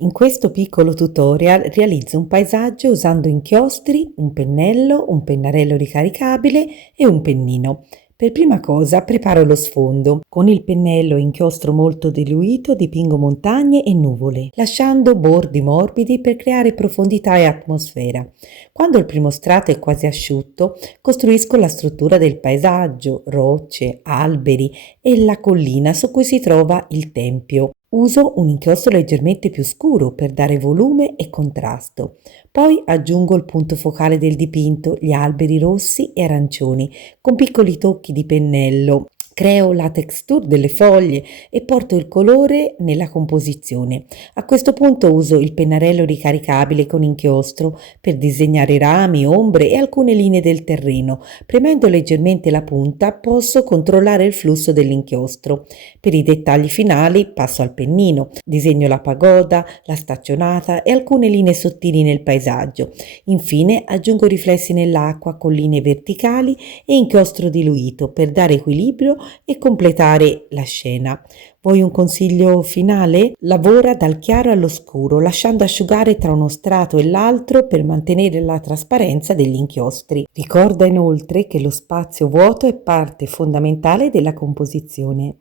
In questo piccolo tutorial realizzo un paesaggio usando inchiostri, un pennello, un pennarello ricaricabile e un pennino. Per prima cosa preparo lo sfondo. Con il pennello inchiostro molto diluito dipingo montagne e nuvole, lasciando bordi morbidi per creare profondità e atmosfera. Quando il primo strato è quasi asciutto, costruisco la struttura del paesaggio, rocce, alberi e la collina su cui si trova il tempio. Uso un inchiostro leggermente più scuro per dare volume e contrasto. Poi aggiungo il punto focale del dipinto, gli alberi rossi e arancioni, con piccoli tocchi di pennello. Creo la texture delle foglie e porto il colore nella composizione. A questo punto uso il pennarello ricaricabile con inchiostro per disegnare rami, ombre e alcune linee del terreno. Premendo leggermente la punta posso controllare il flusso dell'inchiostro. Per i dettagli finali passo al pennino, disegno la pagoda, la staccionata e alcune linee sottili nel paesaggio. Infine aggiungo riflessi nell'acqua con linee verticali e inchiostro diluito per dare equilibrio e completare la scena. Vuoi un consiglio finale? Lavora dal chiaro allo scuro, lasciando asciugare tra uno strato e l'altro per mantenere la trasparenza degli inchiostri. Ricorda inoltre che lo spazio vuoto è parte fondamentale della composizione.